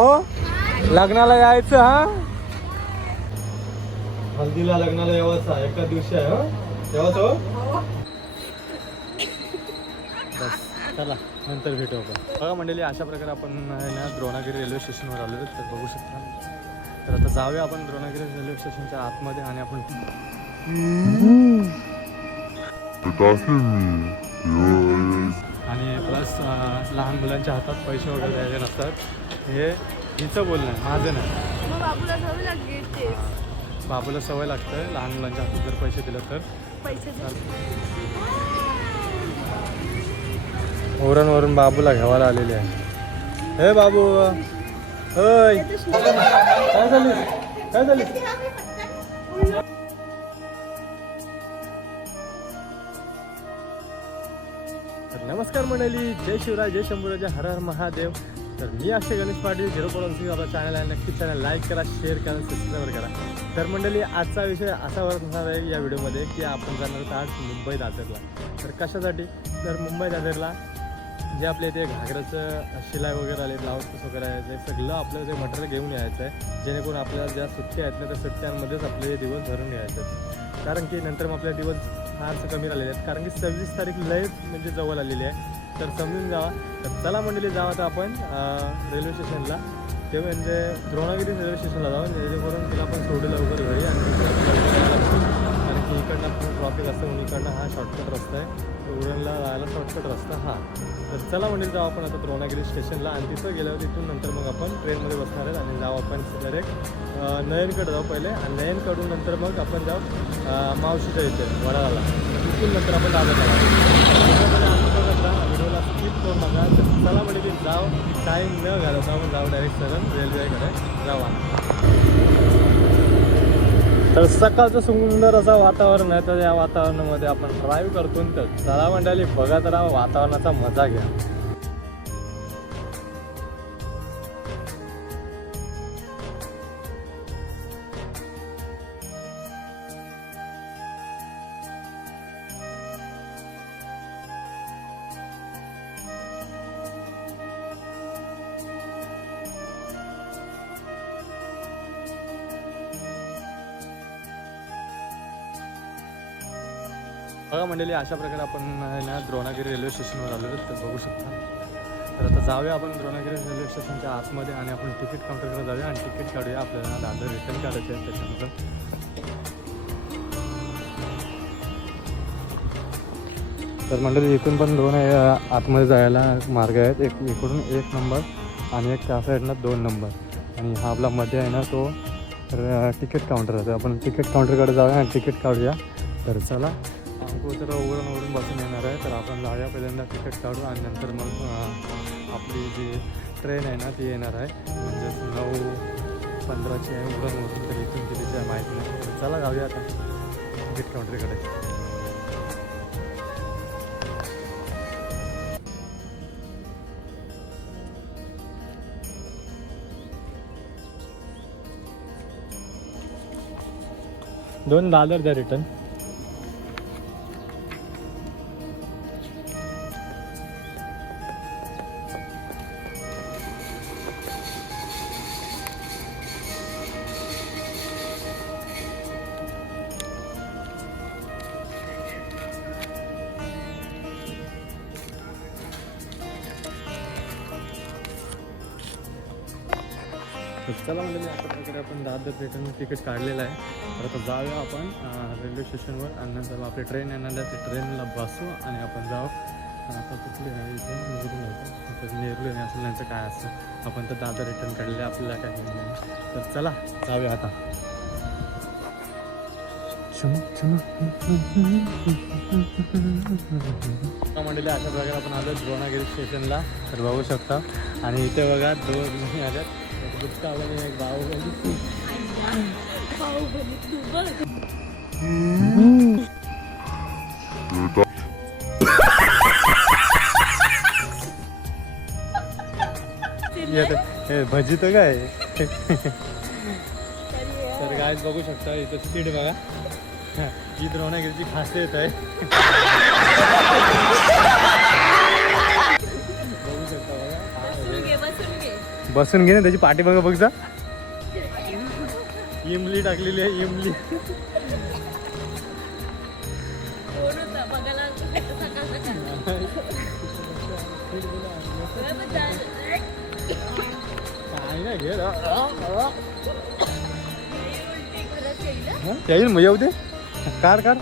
हो लग्नाला यायचं हा. हल्दीला लग्नाला यावंच एका दिवशी आहे हो तेव्हाच हो. बस चला नंतर भेटू आपण. बघा मंडळी अशा प्रकारे आपण ना द्रोणागिरी रेल्वे स्टेशनवर आलो तर बघू शकता. तर आता जाऊया आपण द्रोणागिरी रेल्वे स्टेशनच्या आतमध्ये आणि आपण आणि प्लस लहान मुलांच्या हातात पैसे वगैरे द्यायचे नसतात. हे हिचं बोलणं आहे माझं नाही. बाबूला सवय लागतं लहान मुलांच्या हातात जर पैसे दिले तर पैसे. वरून बाबूला घ्यावायला आलेले आहे. हे बाबू होय काय झाली काय झाली. तर नमस्कार मंडळी, जय शिवराय, जय शंभूराज, हर हर महादेव. तर मी अक्षय गणेश पाटील 0.6 आपला चॅनल आहे. नक्की चॅनल लाईक करा, शेअर करा, सबस्क्राईब करा. तर मंडळी आजचा विषय असा होणार आहे या व्हिडिओमध्ये की आपण जाणार आहोत आज मुंबई दादरला. तर कशासाठी तर मुंबई दादरला जे आपल्या इथे घागराचं शिलाई वगैरे आले, ब्लाऊज पीस वगैरे आहे, ते सगळं आपल्याला ते मटेरियल घेऊन यायचं आहे. जेणेकरून आपल्याला ज्या सुट्ट्या आहेत ना त्या सुट्ट्यांमध्येच आपले दिवस भरून घ्यायचे आहेत. कारण की नंतर मग आपले दिवस फारसं कमी राहिलेले आहेत. कारण की 26 तारीख लय म्हणजे जवळ आलेली आहे. तर समजून जावा. तर चला मंडळी जावा तर आपण रेल्वे स्टेशनला. ते म्हणजे द्रोणागिरी रेल्वे स्टेशनला जाऊ जेणेकरून तिला आपण सोडू लवकर घरी. आणि कारण की इकडनं आपण ट्रॉफिक असतं म्हणून इकडनं हा शॉर्टकट रस्ता आहे. उरणला जायला शॉर्टकट रस्ता हा. तर चला मंडळी जाऊ आपण आता द्रोणागिरी स्टेशनला. आणि तिथं गेल्यावर तिथून नंतर मग आपण ट्रेनमध्ये बसणार आहेत आणि जाऊ आपण डायरेक्ट नयनकडे जाऊ पहिले. आणि नयनकडून नंतर मग आपण जाऊ मावशीच्या इथे वडाळाला. तिथून नंतर आपण दादरला व्हिडिओला स्किप करू नका. तर चला मंडळी जाऊ टाईम न घालवता आपण जाऊ डायरेक्ट सरळ रेल्वेकडे जाऊ. तर सकाळचं सुंदर असं वातावरण आहे. तर या वातावरणामध्ये आपण ड्राईव्ह करतो. तर चला मंडळी बघा तर वातावरणाचा मजा घ्या. बघा मंडळी अशा प्रकारे आपण ना द्रोणागिरी रेल्वे स्टेशनवर आलो तर बघू शकता. तर आता जाऊया आपण द्रोणागिरी रेल्वे स्टेशनच्या आतमध्ये आणि आपण तिकीट काउंटरकडे जाऊया आणि तिकीट काढूया. आपल्याला दादर रिटर्न काढायचं आहे त्याच्यानंतर. तर मंडळी इथून पण दोन आतमध्ये जायला मार्ग आहेत. एक इकडून 1 नंबर आणि एक त्या साईडनं 2 नंबर. आणि हा आपला मध्ये आहे ना तो तिकीट काउंटर आहे. तर आपण तिकीट काउंटरकडे जाऊया आणि तिकीट काढूया. तर चला आमको तर उरण बसून येणार आहे. तर आपण जाऊया पहिल्यांदा तिकीट काढू आणि नंतर मग आपली जी ट्रेन आहे ना ती येणार आहे. म्हणजे 9:15ची आहे उरणवरून. तर इथून कितीची आहे माहीत नाही. तर चला जाऊया आता तिकीट काउंटरकडे. दोन दादर द्या रिटर्न. चला म्हणजे अशा प्रकारे आपण दादर रिटर्न तिकीट काढलेलं आहे. तर आता जाऊया आपण रेल्वे स्टेशनवर आणि नंतर आपली ट्रेन येणार आहे. त्या ट्रेनला बसू आणि आपण जाऊ. आता कुठली आहे इथे नेरले असेल त्यांचं काय असतं. आपण तर दादर रिटर्न काढले आपल्याला काय नाही. तर चला जाऊया आता. मंडळी अशा प्रकारे आपण आलो द्रोणागिरी स्टेशनला. तर बघू शकता. आणि इथे बघा 2 आल्यात. गुप्ता आणि एक बाहुबली. भजी तर काय. तर गायच बघू शकता इथं सीट बघा. ही द्रोणागिरीची खासियत आहे. बघू शकता बघा. बसून घे ना, त्याची पाठी बघा बघ जा. इमली टाकलेली आहे इमली. काय नाही घे येईल मग येऊ दे. कार कार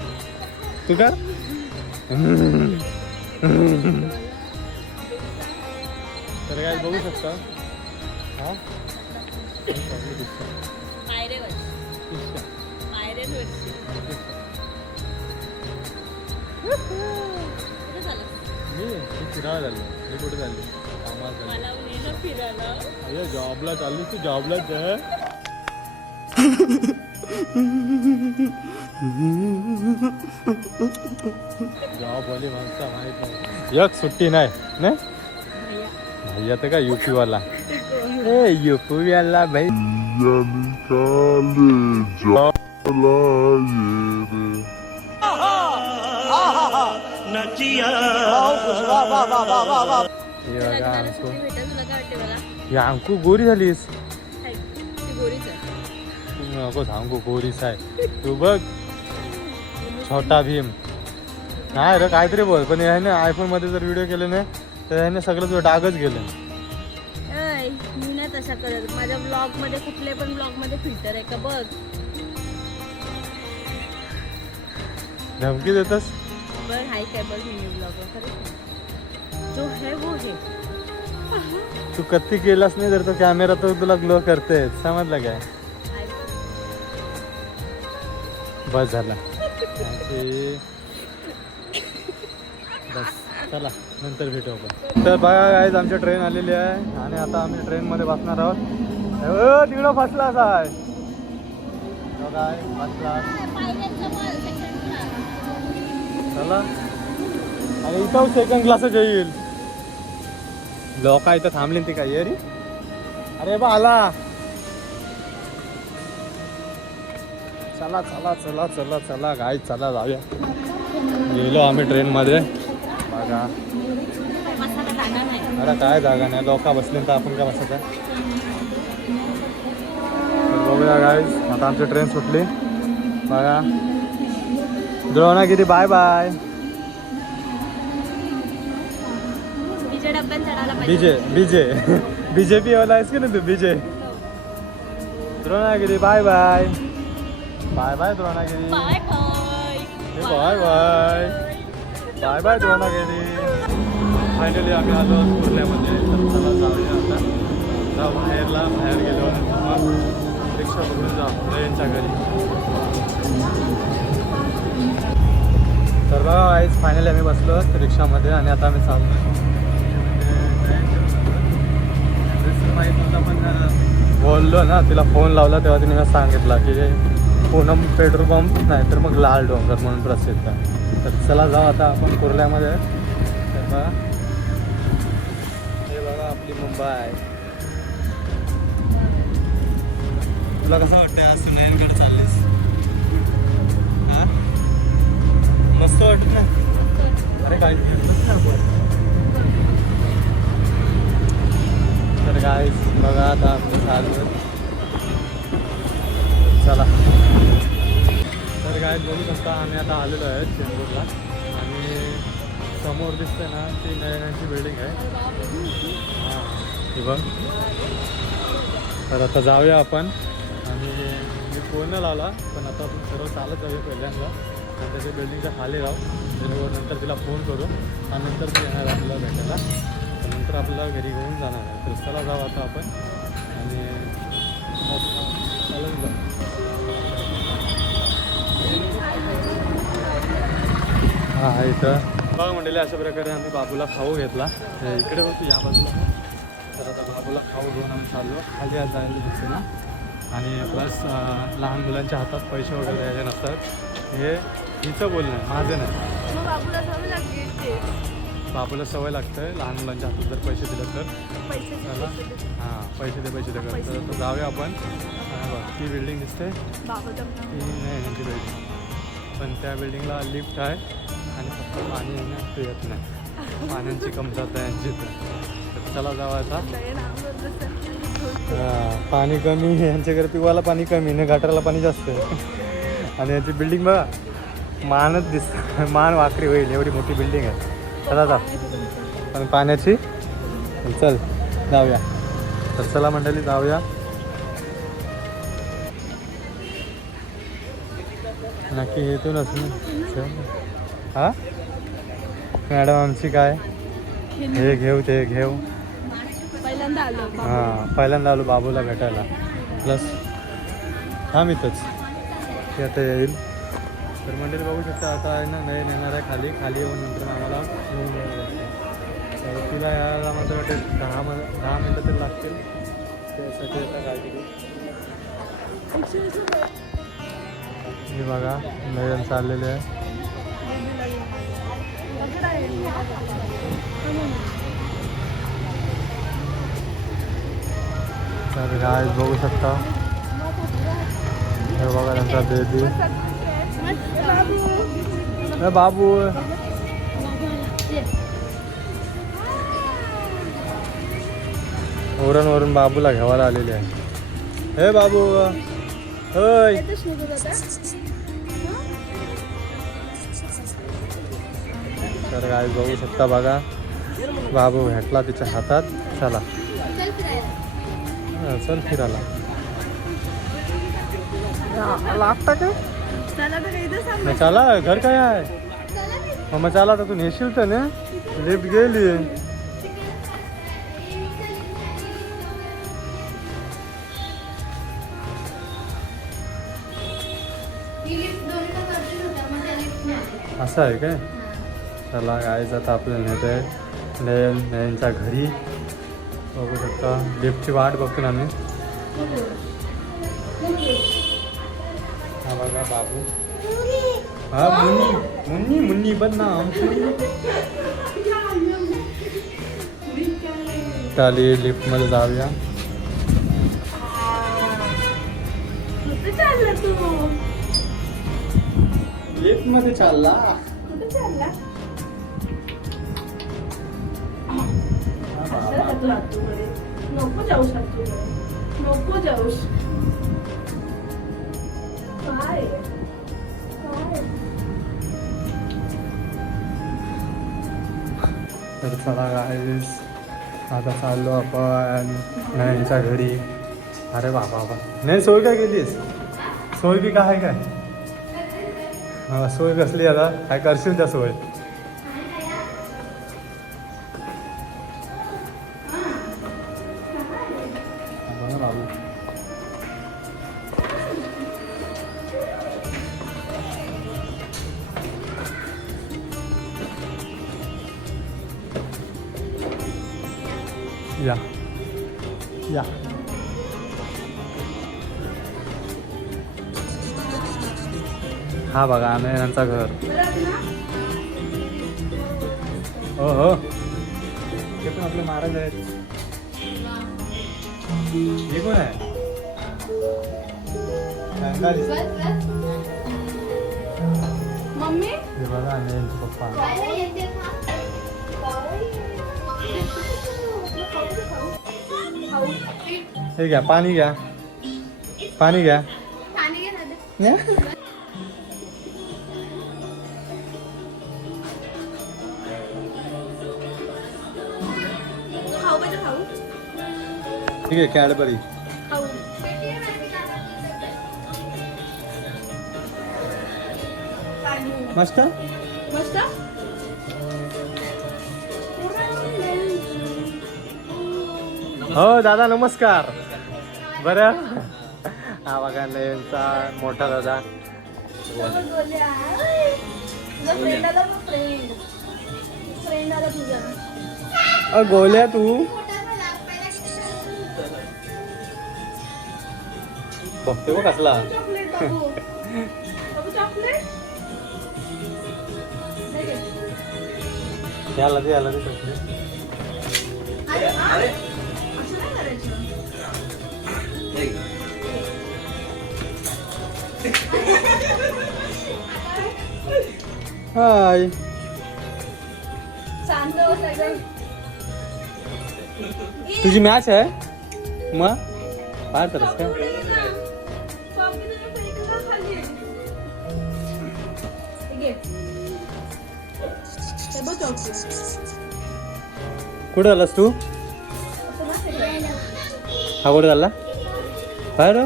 तू कार. तर काय बघू शकता. हा मी फिरायला झालो. मी कुठे चालली कामाला अरे जॉबला चालली तू. जॉबलाच आहे. जॉबवाली माणसं माहित नाही. एक सुट्टी नाही ना भैया तर का यूपी वाला. ए यूपी वाला भाई अंकू गोरी झालीस. नको सांगू गोरीच आहे तू बघ. छोटा भीम नाही रे काहीतरी बोल. पण ह्याने आयफोन मध्ये जर व्हिडिओ केले ना तर ह्याने सगळं डागच गेलं. मी नाही तसा करत. माझ्या ब्लॉग मध्ये कुठले पण ब्लॉग मध्ये फिल्टर आहे का बघ. धमकी देतस बघ हाय काय बघ मिनी ब्लॉग खरंच जो है वो है. तू कधी केलास नाही तर तो कॅमेरा तो तुला ग्लो करते. समजलं काय. बस झाला. बस चला नंतर भेटू आपण. तर बघा गाईज आमची ट्रेन आलेली आहे आणि आता आम्ही ट्रेनमध्ये बसणार आहोत. तिकडं फसलाच आहे बघा फसला. चला आणि इथं सेकंड क्लासच येईल. लोक इथं थांबले ते काय रे. अरे बा आला. चला चला चला चला चला गाईज चला जाऊया. गेलो आम्ही ट्रेनमध्ये बघा. अरे काय जागा नाही. लोक बसले तर आपण काय बसत आहे. बघूया गाईज आता आमची ट्रेन सुटली बघा. Dronagiri bye bye. BJ BJ BJP वाला आहेस की ना तू. BJ Dronagiri bye bye. Bye bye Dronagiri. Bye bye bye bye Dronagiri. Finally आम्ही आलो कुर्ल्यामध्ये. तर चला जाऊया आता. जा बाहेर गेलो मग रिक्षा पकडून जा ट्रेनच्या घरी. तर बघा आईच फायनली आम्ही बसलो रिक्षामध्ये आणि आता आम्ही चाललो. माहीत नव्हता पण बोललो ना तिला फोन लावला तेव्हा तिने मला सांगितलं की पूनम पेट्रोल पंप नाही तर मग लाल डोंगर म्हणून प्रसिद्ध आहे. तर चला जाऊ आता आपण कुर्ल्यामध्ये. तर बघा हे बघा आपली मुंबई. तुला कसं वाटतंय आज सुनायनकडे चाललीस. हां मस्त वाटत ना. अरे काय तर काय बघा आता आपण चालू. चला तर काय बघू शकता आम्ही आता आलेलो आहे चेंबूरला. आणि समोर दिसतंय ना ती नयनाची बिल्डिंग आहे. हां ती बघ. तर आता जाऊया आपण. आणि मी फोन न लावला पण आता आपण सर्व चालत जाऊया पहिल्यांदा आणि त्याच्या बिल्डिंगच्या खाली राहू. त्याच्यावर नंतर तिला फोन करू आणि नंतर ती येणार आपल्याला भेटायला. नंतर आपल्याला घरी घेऊन जाणार आहे. तर चला जाऊ आता आपण आणि चालत जाऊ. हा इथं बघ मंडळी अशा प्रकारे आम्ही बाबूला खाऊ घेतला. इकडे होतो या बाजूला. तर आता बाबूला खाऊ घेऊन आम्ही चाललो खाली आज जायला दिसते ना. आणि प्लस लहान मुलांच्या हातात पैसे वगैरे द्यायचे नसतात. हे हिचं बोलणं आहे माझं नाही. बाबूला सवय लागतं लहान मुलांच्या हातात जर पैसे दिले तर. चला हां पैसे दे करतो. तर जाऊया आपण. बघ ती बिल्डिंग दिसते ती नाही ह्यांची बिल्डिंग. पण त्या बिल्डिंगला लिफ्ट आहे आणि फक्त पाणी येणं येत नाही. पाण्याची कमतरता आहे यांची. तर चला जाऊ आता. हा पाणी कमी यांच्याकडे पिवायला पाणी कमी ना गटाराला पाणी जास्त आहे. आणि यांची बिल्डिंग बघा मानच दिसत मान वाकडी होईल एवढी मोठी बिल्डिंग आहे. चला जा पण पाण्याची चल जाऊया. तर चला मंडळी जाऊया. नक्की येतूनच ना. हा मॅडम आमची काय हे घेऊ ते घेऊ. पहिल्यांदा आलो. हां पहिल्यांदा आलो बाबूला भेटायला. प्लस थांब इथंच ते आता येईल. तर मंडळी बघू शकता आता आहे ना नाही येणार आहे. खाली खाली येऊन नंतर आम्हाला घेऊन तर तिला यायला माझं वाटेल 10 मिनटं तरी लागतील. त्यासाठी आता काय करू. हे बघा नयन चाललेले आहे. तर गाय बघू शकता. हे बघा त्यांचा बेबी बाबू. वरून बाबूला घ्यावायला आलेले आहे. हे बाबू होय. तर गाय बघू शकता बघा बाबू भेटला तिच्या हातात. चला चल फिरायला लागता काय चला घर काय आहे मग चला तर तू नेशील तर ना. लिफ्ट गेली. असं आहे काय. चला गायचं आता आपल्याला नेत आहे नयनच्या घरी. बघू शकता लिफ्टची वाट बघतो ना आम्ही. हा बघा बाबू. हा मुन्नी मुन्नी बदनाम. चाली लिफ्टमध्ये जाऊया. लिफ्टमध्ये चालला. नको जाऊस नको जाऊस. काय तर चला गाईस आता चाललो आपण नयनच्या घरी. अरे बाबा नाही सोय काय केलीस. सोय की काय काय हा सोय कसली आता काय करशील त्या सोय. बाबू या या हा बघा नयनांचा घर. हो हो ते पण आपले महाराज आहेत. हे कोण आहे. मम्मी हे बघा नयनचे पप्पा. हे घ्या पाणी घ्या पाणी घ्या. ठीक आहे कॅडबरी. मस्त मस्त. हो दादा नमस्कार. बरं हा बघा नयनचा मोठा दादा. गोल्या तू बघते बघ कसला. याला दे याला दे चॉकलेट. हाय तुझी मॅच आहे. मग बाहेर तरच का कुठं आलास तू हा कुठं झाला बाहेर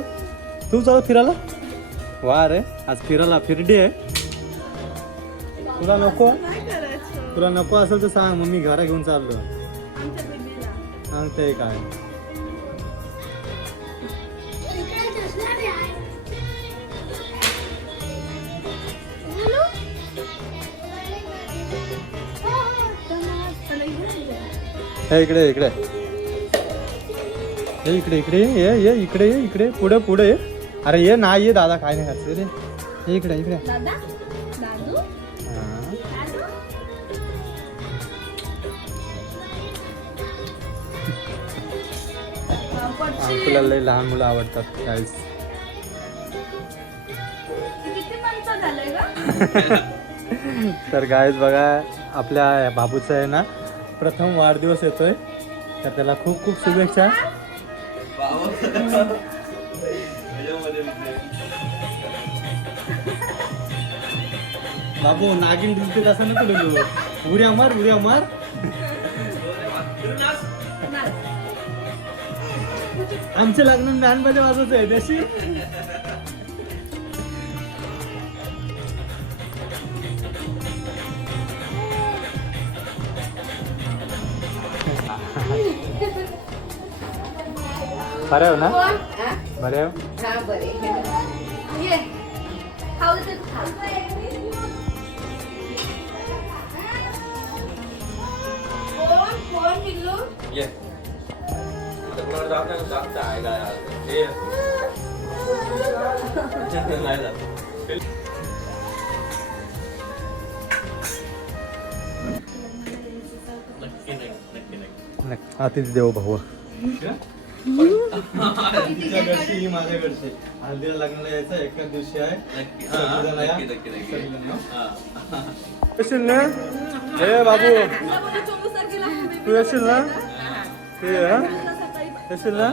तू चाल फिरायला वा रे आज फिरायला फिरडी आहे तुला नको असेल तर सांग मग मी घरा घेऊन चाललो सांगते काय हे इकडे इकडे हे इकडे इकडे ये इकडे ये इकडे पुढे पुढे ये अरे ये नाही ये दादा काय नाही खायचं रे हे इकडे इकडे आपल्याला लहान मुलं आवडतात काहीच तर गाईज बघा आपल्या बाबूचा आहे ना प्रथम वाढदिवस येतोय तर त्याला खूप खूप शुभेच्छा बाबू नागिन दिसते असं नको बोलू उड्या मार आमच्या लग्नात बँड मध्ये वाजवत आहे त्याशी बरे हो ना बरे हो अतिथी देवो भाऊ तिच्याकडची माझ्याकडची हल्दीला लग्नाला यायचं एकाच दिवशी आहे येशील ना हे बाबू तू येशील ना ते येशील ना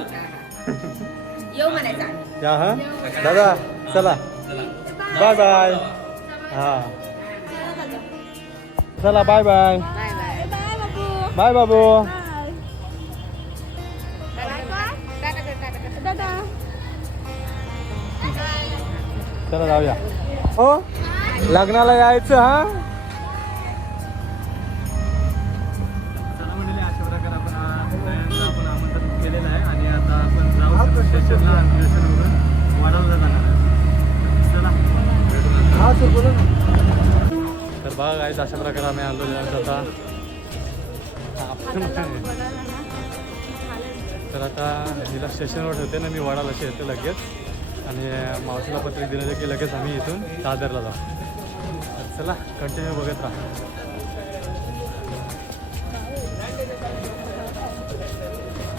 या हा दादा चला बाय बाय हा चला बाय बाय बाय बाबू चला जाऊया हो लग्नाला यायचं हा चला म्हणजे अशा प्रकारे आपण आमंत्रण केलेलं आहे आणि आता आपण जाऊ स्टेशनला स्टेशनवरून वाढवला जाणार आहे चला हा सर बोला ना तर बघा गाईज अशा प्रकारे आम्ही आलो आता तर आता हिला स्टेशनवर ठेवते ना मी वडाला येते लगेच आणि मावशीला पत्रिक दिलेलं की लगेच आम्ही इथून दादरला जाऊ चला कंटिन्यू बघत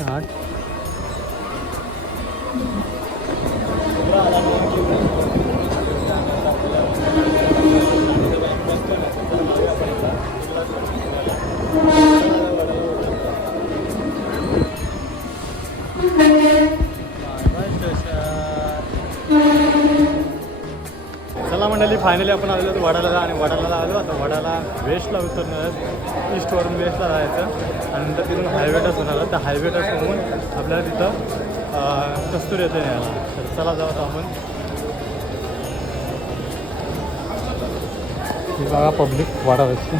राहा चला मंडळी फायनली आपण आलेलो होतो वडाला आणि वडाला आलो आता वडाला वेस्टला उतरणार ईस्टवरून वेस्टला जायचं आणि नंतर तिथून हायवे टच होणार त्या हायवे टच होऊन आपल्याला तिथं कस्तुरी येते न्यायला तर चला जाऊ आता आपण बघा पब्लिक वाढावायची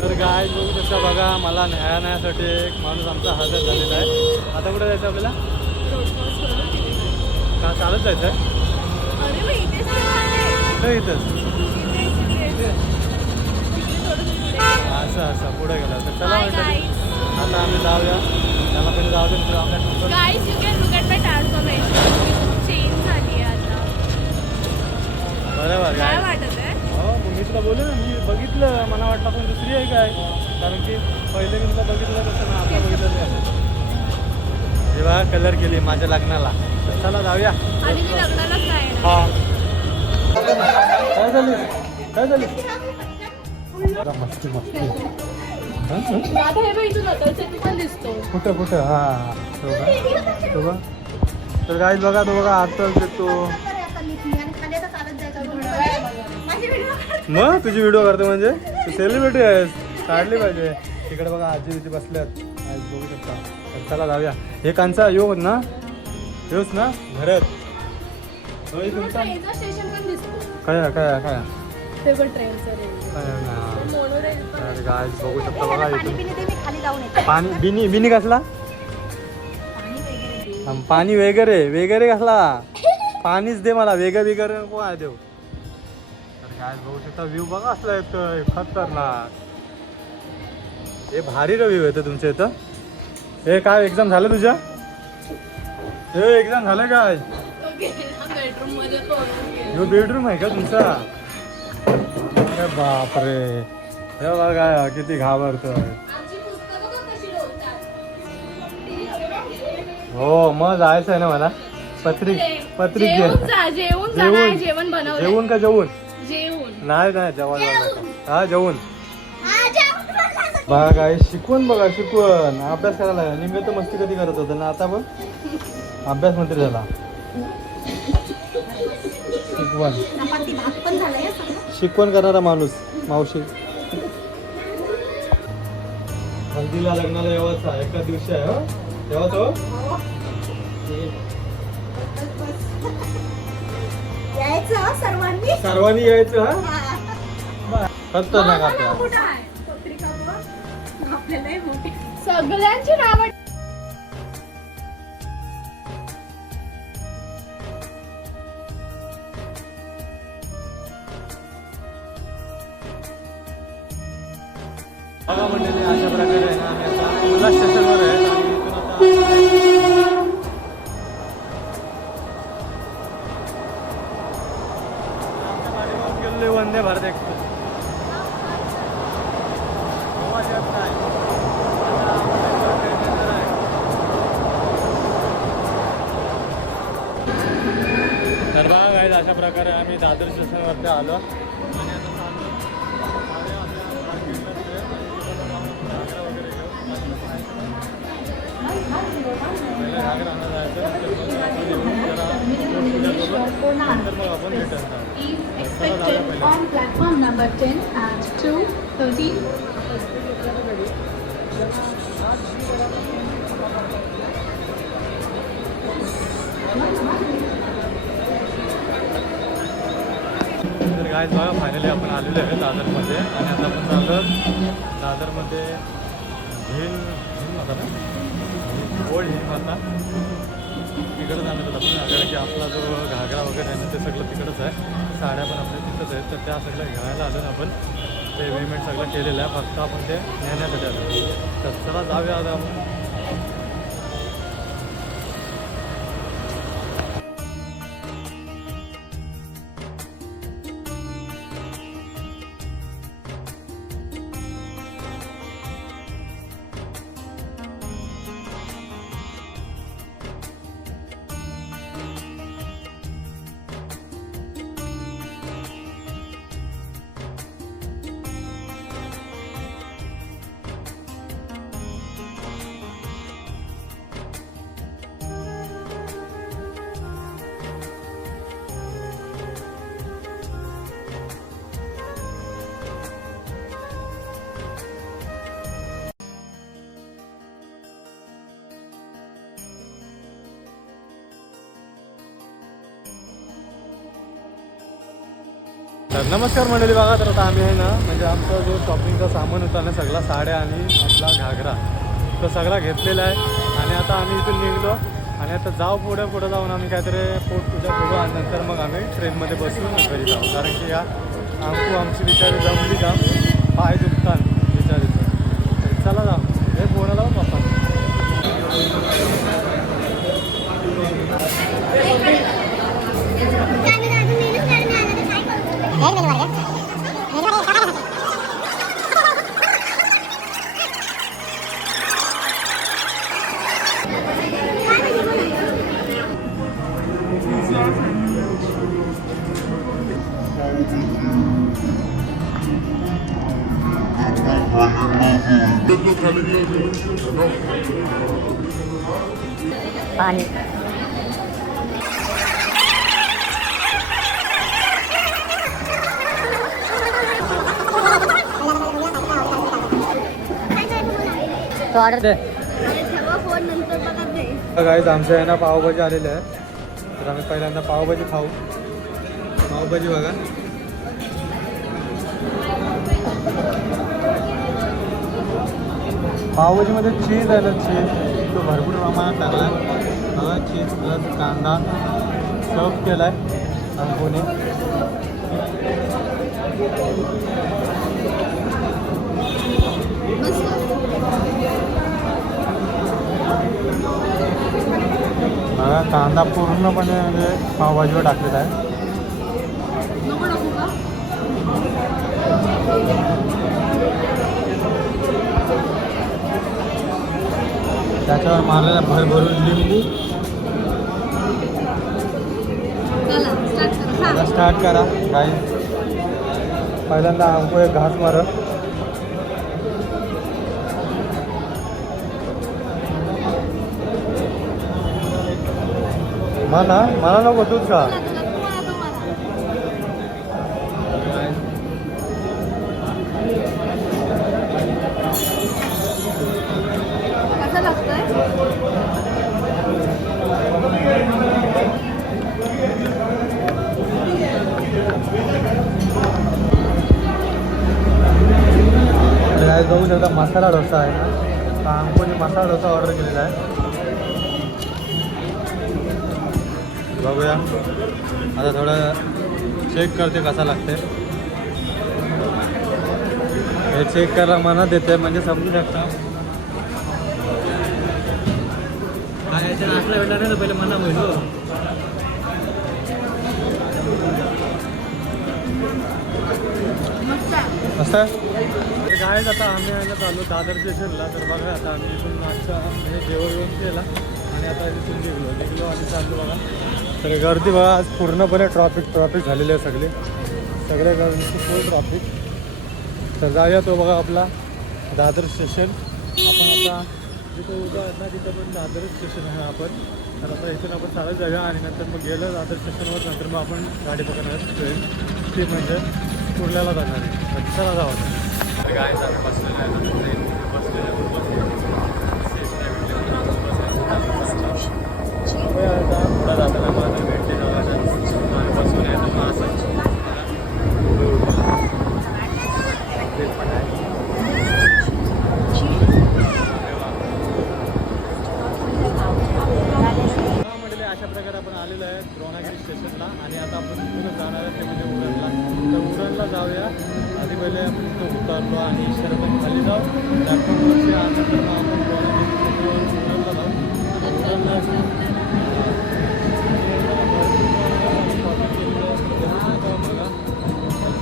तर गाय बघू शकता बघा मला न्यायासाठी एक माणूस आमचा हजर झालेला आहे आता कुठे जायचं आपल्याला का चालत जायचं आहे इथंच असं असं पुढे गेलं तर चला आता आम्ही जाऊया त्याला पहिले जाऊ दे बरोबर काय वाटत आहे हो मी तुला बोलू ना मी बघितलं मला वाटलं पण दुसरी आहे काय कारण की पहिले मी तुला बघितलं तसं ना आता बघितलं नाही जेव्हा कलर केली माझ्या लग्नाला तर चला जाऊया हा काय झाली मस्ती मस्ती दादा हे बाई तू नटरसेट पण दिसतो. कुठं कुठं हा तो बघ तर गाईज बघा तो बघा आतच देतो. मग तुझी व्हिडिओ करतो म्हणजे तू सेलिब्रिटी आहेस काढली पाहिजे. तिकडे बघा आजी बिजी बसल्यात आज बघू शकता. तर चला जाऊया. हे कांचा यो ना योच ना घरात होय तुमचा स्टेशन पण दिसतो. काय काय काय ते पण ट्रेनचं मोनोरेल पण. तर गाईज बघू शकता बघा इथून खाली जाऊन येते. पाणी बिनी बिनी कसला पाणी वगैरे वगैरे कसला पाणीच दे मला वेगळं वगैरे नको आहे देव. तर काय बघू शकता व्ह्यू बघा असला येतोय खतरनाक. हे भारी व्ह्यू येतं तुमच्या इथं. हे काय एक्झाम झालं तुझ्या हे एक्झाम झालं काय बेडरूम मध्ये ह्यो बेडरूम आहे का तुमचा. अरे बापरे हे बघा किती घाबरतोय. हो मग जायचं आहे ना मला. पत्रिक पत्रिक जेवण बनवलं. जेवून का जेवून जेवण नाही नाही जेवण हा जेवून बघा काय शिकवण बघा शिकवण अभ्यास करायला निम्मे तर मस्ती कधी करत होता ना आता बघ अभ्यास मंत्री झाला. शिकवण शिकवण करणारा माणूस मावशी. हल्दीला लग्नाला येवाचा एका दिवशी आहे हो तेव्हा तो सर्वांनी यायचं हा खतरनाक आपल्या सगळ्यांची नाव. बघा मंडळी अशा प्रकारे आहे ना आम्ही आता उल्हास स्टेशनवर आहे आणि इथून आता आमच्या पाठीमागून गेलेले वंदे भारत एक्सप्रेस. तर बघा गाईज अशा प्रकारे आम्ही दादर स्टेशनवरती आलो आणि आता Expected on platform number 10 at 2:13. तर गाईज बघा फायनली आपण आलेलो आहे दादरमध्ये आणि आता आपण चाललो दादरमध्ये हिल हिल माता ना ओल्ड हिल माता तिकडं जाणार होतं आपण कारण की आपला जो घागरा वगैरे आहे ना ते सगळं तिकडंच आहे. साड्या पण आपल्या तिथंच आहेत तर त्या सगळ्या घ्यायला आलो ना आपण. ते पेमेंट सगळं केलेलं आहे फक्त आपण ते नेण्यासाठी आलो. तर चला जाऊया आता आपण. तर नमस्कार मंडळी बघा. तर आता आम्ही आहे ना म्हणजे आमचा जो शॉपिंगचा सामान होता ना सगळा साड्या आणि आपला घागरा तो सगळा घेतलेला आहे आणि आता आम्ही इथून निघलो आणि आता पुढे जाऊन आम्ही काहीतरी पोटपूजा करू आणि नंतर मग आम्ही ट्रेनमध्ये बसून घरी जाऊ कारण की या आमची बिचारी जमली का पाय दुखतात बिचारीचं. चला जाऊ हे फोन लावू पप्पा. पाणी गाईज आमच्या यांना पावभाजी आलेले आहे तर आम्ही पहिल्यांदा पावभाजी खाऊ. पावभाजी बघा. पावभाजीमध्ये चीज आहे ना, चीज तो भरपूर प्रमाणात टाकला आहे. बघा चीज प्लस कांदा सर्व केला आहे अंकोने. बघा कांदा पूर्णपणे म्हणजे पावभाजीवर टाकलेला आहे. त्याच्यावर मारलेला भरभरून लिंबू. स्टार्ट करा काही. पहिल्यांदा अंको एक घास मार. मला नको तूच का. कसं लागतंय बघू शकता मसाला डोसा आहे ना. अंकोने मसाला डोसा ऑर्डर केलेला आहे. बघूया आता थोडं चेक करते कसा लागते. हे चेक करायला मनात देते म्हणजे समजू शकता. असला भेटला नाही तर पहिले मना होईल. मस्त काय आता आम्ही यायला चालू दादर स्टेशनला. तर बघा आता आम्ही इथून मागचा म्हणजे जेवण केला आणि आता इथून निघलो आणि चाललो. बघा तर गर्दी बघा आज पूर्णपणे ट्रॉफिक झालेली आहे. सगळ्या गर्दीची फुल ट्रॉफिक. तर जाऊया तो बघा आपला दादर स्टेशन. आपण आता जिथं उभं आहेत ना तिथं पण दादर स्टेशन आहे आपण. तर आता इथून आपण चालत जाऊया आणि नंतर मग गेलं दादर स्टेशनवर नंतर मग आपण गाडी पकडणार ट्रेन ती म्हणजे कुर्ल्याला जाणार आहे. तर चला जाऊ. काय चालू बसलेलं आहे ट्रेन आता पुढं जाताना मला भेटते आणि बसून यायचं मग असं म्हटले. अशा प्रकारे आपण आलेलो आहे द्रोणागिरी स्टेशनला आणि आता आपण तिथूनच जाणार आहे ते म्हणजे उरणला. तर उरणला जाऊया. आधी पहिले आपण तिथं उतरलो आणि शरबत खाली जाऊ. प्लॅटफॉर्मवरचे नंतर मग आपण द्रोणागिरी उरणला जाऊ. उरणला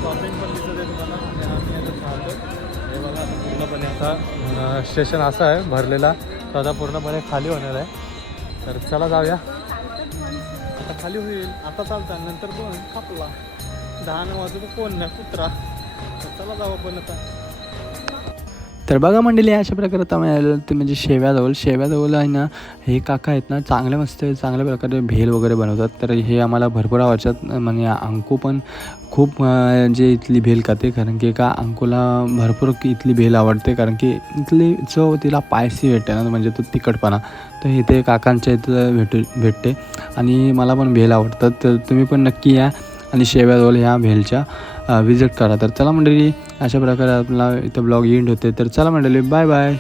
शॉपिंग पण दिसत आहे तुम्हाला आणि आम्ही आता चालतो. हे बघा पूर्णपणे आता स्टेशन असं आहे भरलेला. तर आता पूर्णपणे खाली होणार आहे. तर चला जाऊया. आता खाली होईल. आता चालतं नंतर कोण खापला 10 वाजता कोण नाही कुत्रा. तर चला जाऊ आपण आता. तर बघा मंडळी अशा प्रकारे आता आलेलं ते म्हणजे शेव्याजवळ आहे ना. हे काका आहेत ना चांगल्या प्रकारे भेल वगैरे बनवतात. तर हे आम्हाला भरपूर आवडतात. म्हणजे अंकू पण खूप जे इथली भेल खाते कारण की का अंकूला भरपूर इथली भेल आवडते कारण की इथली चव तिला पायसी भेटते ना म्हणजे तो तिखटपणा. तर इथे काकांच्या इथं भेटते आणि मला पण भेल आवडतात. तर तुम्ही पण नक्की या आणि शेव्याजवळ ह्या भेलच्या विजिट करा. तर चला मंडळी अशा प्रकारे आपला इथं ब्लॉग एंड होते. तर चला मंडळी बाय बाय.